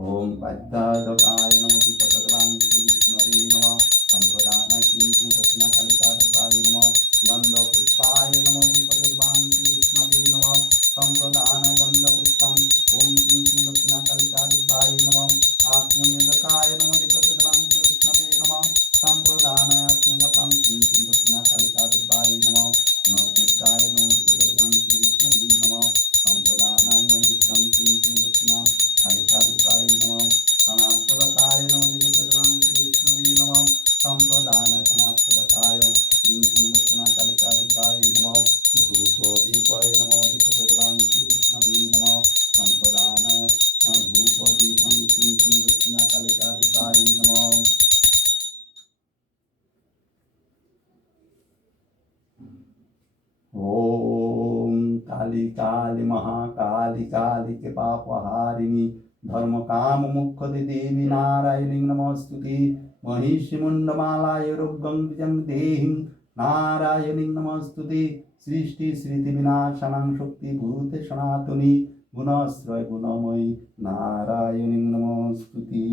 ओम पद्मदकाय नमः पतद्वां विष्णवे नमः संप्रदान किं दक्षिणा कालिकाय नमः गंधपुष्पाय नमः पतद्वां विष्णवे नमः संप्रदान गंधपुष्पं ओम श्रीं दक्षिणा कालिकाय नमः आत्मनिर्भकाय नमः पतद्वां विष्णवे नमः संप्रदान आत्मनिर्भकं श्रीं दक्षिणा कालिकाय नमः नमस्ताय नमः पतद्वां विष्णवे नमः संप्रदानाय नमः श्रीं दक्षिणा कालिकाय नमः सनातनकाय नमः पतद्वां विष्णवे नमः संप्रदान सनातनकाय दक्षिणा कालिकाय नमः धूपोदीपाय नमः पतद्वां विष्णवे नमः संप्रदान धूपोदीपं दक्षिणा कालिकाय नमः। ओम काली काली महाकाली काली के पापहारिणी धर्म काम मुख देवी नारायणी नमस्तुते महिषी मुंडमालाय रोगं विजं देहि नारायणी नमस्तुते सृष्टि स्मृति विनाशनं शक्ति भूत सनातनी गुणश्रय गुणमयी नारायणी नमस्तुते।